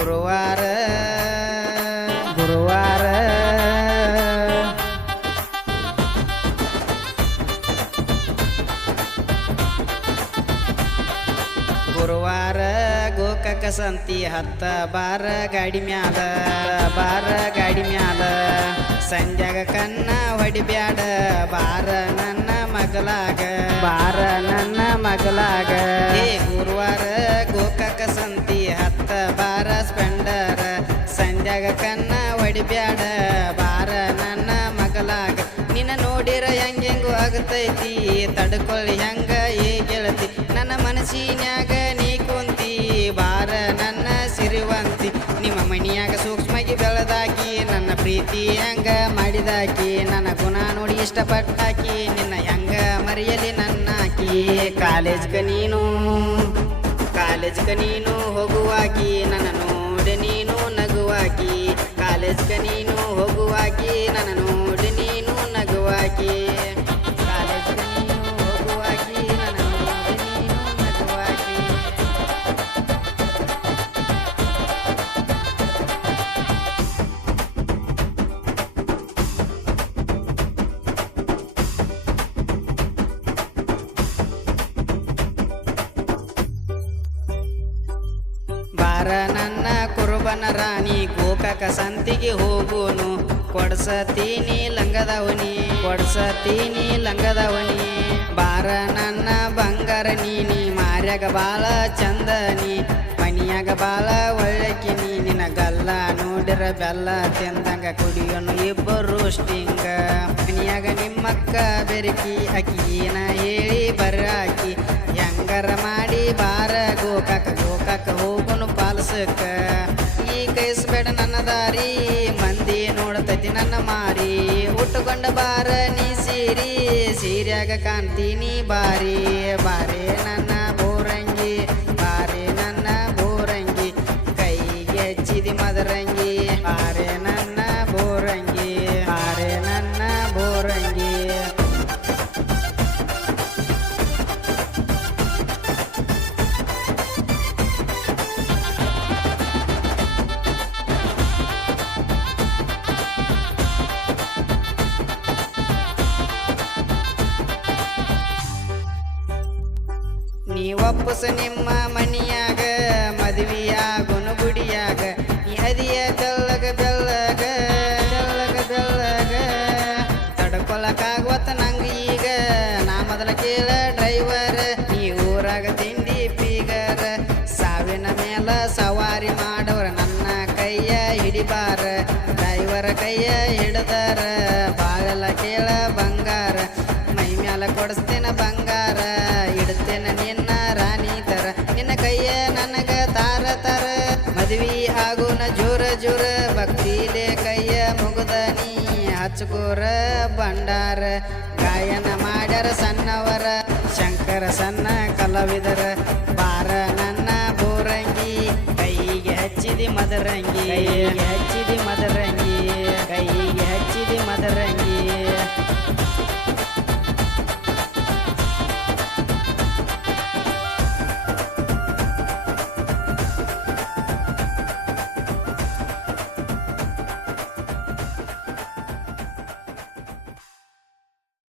ಗುರುವಾರ ಗುರುವಾರ ಗುರುವಾರ ಗೋಕಾಕ ಸಂತಿ ಹತ್ತ ಬಾರ ಗಾಡಿ ಮ್ಯಾಲ ಬಾರ ಗಾಡಿ ಮ್ಯಾಲ ಸಂಜಾಗ ಕನ್ನ ಹೊಡಿಬ್ಯಾಡ ಬಾರ ನನ್ನ ಮಗಲಾಗ ಬಾರ ನನ್ನ ಮಗಲಾಗ ಗುರುವಾರ ಗೋಕಾಕ ಸಂತಿ ಹತ್ತ ಬಾರ ಸ್ಪೆಂಡರ ಸಂಜಾಗ ಕನ್ನ ಹೊಡಿಬ್ಯಾಡ ಬಾರ ನನ್ನ ಮಗಲಾಗ ನಿನ್ನ ನೋಡಿರ ಹೆಂಗೆಂಗು ಆಗತೈತಿ ತಡ್ಕೊಳ್ಳಿ ಹೆಂಗ ಗೆಳತಿ ನನ್ನ ಮನಸ್ಸಿನ್ಯಾಗ ನೀ ಕುಂತಿ ಬಾರ ನನ್ನ ಸಿರಿವಂತಿ ನಿಮ್ಮ ಮನಿಯಾಗ ಸೂಕ್ಷ್ಮಗಿ ಬೆಳೆದಾಕಿ ನನ್ನ ಪ್ರೀತಿ ಹೆಂಗ ಮಾಡಿದಾಕಿ ನನ್ನ ಗುಣ ನೋಡಿ ಇಷ್ಟಪಟ್ಟಾಕಿ ನಿನ್ನ ಹೆಂಗ ಮರೆಯಲಿ ನನ್ನಾಕಿ ಕಾಲೇಜ್ಗ ನೀನು ಹೋಗುವಾಕಿ ನನ್ನ ನೋಡಿ ನೀನು ನಗುವಾಕಿ ಕಾಲೇಜ್ಗ ನೀನು ಹೋಗುವಾಕಿ ನನ್ನ ನೋಡಿ ನೀನು ನಗುವಾಕಿ ಕಾಲೇಜ್ಗ ನೀನು ಹೋಗುವಾಕಿ ನನ್ನ ನೋಡಿ ನೀನು ನಗುವಾಕಿ ಬಾರ ನನ್ನ ಕುರುಬನ ರಾಣಿ ಗೋಕಾಕ ಸಂತಿಗೆ ಹೋಗುನು ಕೊಡ್ಸತೀನಿ ಲಂಗದವನಿ ಬಾರ ನನ್ನ ಬಂಗಾರ ನೀನಿ ಮಾರ್ಯಾಗ ಬಾಳ ಚಂದನಿ ಮನಿಯಾಗ ಬಾಳ ಒಳ್ಳೆಕಿನಿ ನಿನ್ನ ಗಲ್ಲ ನೋಡಿರ ಬೆಲ್ಲ ತಿಂದಂಗ ಕುಡಿಯೋನು ಇಬ್ಬರು ಸ್ಟಿಂಗ ಮನಿಯಾಗ ನಿಮ್ಮಕ್ಕ ಬೆರಕಿ ಅಕಿನ ಹೇಳಿ ಬರಾಕಿ ಹೆಂಗರ ಮಾಡಿ ಬಾರ ಗೋಕಾಕ ಹೋಗುನು ಪಾಲಸಕ್ಕ ಈ ಕೈಸ್ಬೇಡ ನನ್ನ ದಾರಿ ಮಂದಿ ನೋಡ್ತೈತಿ ನನ್ನ ಮಾರಿ ಉಟ್ಟುಕೊಂಡ ಬಾರ ನೀ ಸೀರ್ಯಾಗ ಕಾಣ್ತೀನಿ ಬಾರಿ ಬಾರೆ ನನ್ನ ಬೋರಂಗಿ ಬಾರೆ ನನ್ನ ಬೋರಂಗಿ ಕೈಗೆ ಹಚ್ಚಿದಿ ಮದರಂಗಿ ಬಾರೆ ನನ್ನ ಬೋರಂಗಿ ಬಾರೆ ನನ್ನ ಬೋರಂಗಿ ನೀ ಒಪ್ಪಸ ನಿಮ್ಮ ಮನಿಯಾಗ ಮದುವೆಯಾಗುನು ಗುಡಿಯಾಗ ನೀ ಅದಿಯ ಬೆಲ್ಲಗ ತಡ್ಕೊಳಕಾಗ್ವತ್ತ ನಂಗ ಈಗ ನಾ ಮೊದಲ ಕೇಳ ಡ್ರೈವರ್ ನೀ ಊರಾಗ ತಿಂಡಿ ಪೀಗರ ಸಾವಿನ ಮೇಲ ಸವಾರಿ ಮಾಡವ್ರ ನನ್ನ ಕೈಯ ಹಿಡಿಬಾರ ಡ್ರೈವರ್ ಕೈಯ ಹಿಡದಾರ ಬಾಳೆಲ್ಲ ಕೇಳ ಬಂಗಾರ ಮೈ ಮ್ಯಾಲ ಕೊಡಿಸ್ತೇನ ಬಂಗಾರ ಇಡ್ತೇನ ನಿನ್ನ ರಾಣಿ ತರ ನಿನ್ನ ಕೈಯ ನನಗ ತಾರ ಮದ್ವಿ ಆಗುನ ಜೋರ ಭಕ್ತಿಲೆ ಕೈಯ ಮುಗುದನಿ ಹಚ್ಕೋರ ಭಂಡಾರ ಗಾಯನ ಮಾಡ್ಯಾರ ಸಣ್ಣವರ ಶಂಕರ ಸಣ್ಣ ಕಲಾವಿದರ ಬಾರ ನನ್ನ ಬೋರಂಗಿ ಕೈಗೆ ಹಚ್ಚಿದಿ ಮದರಂಗಿ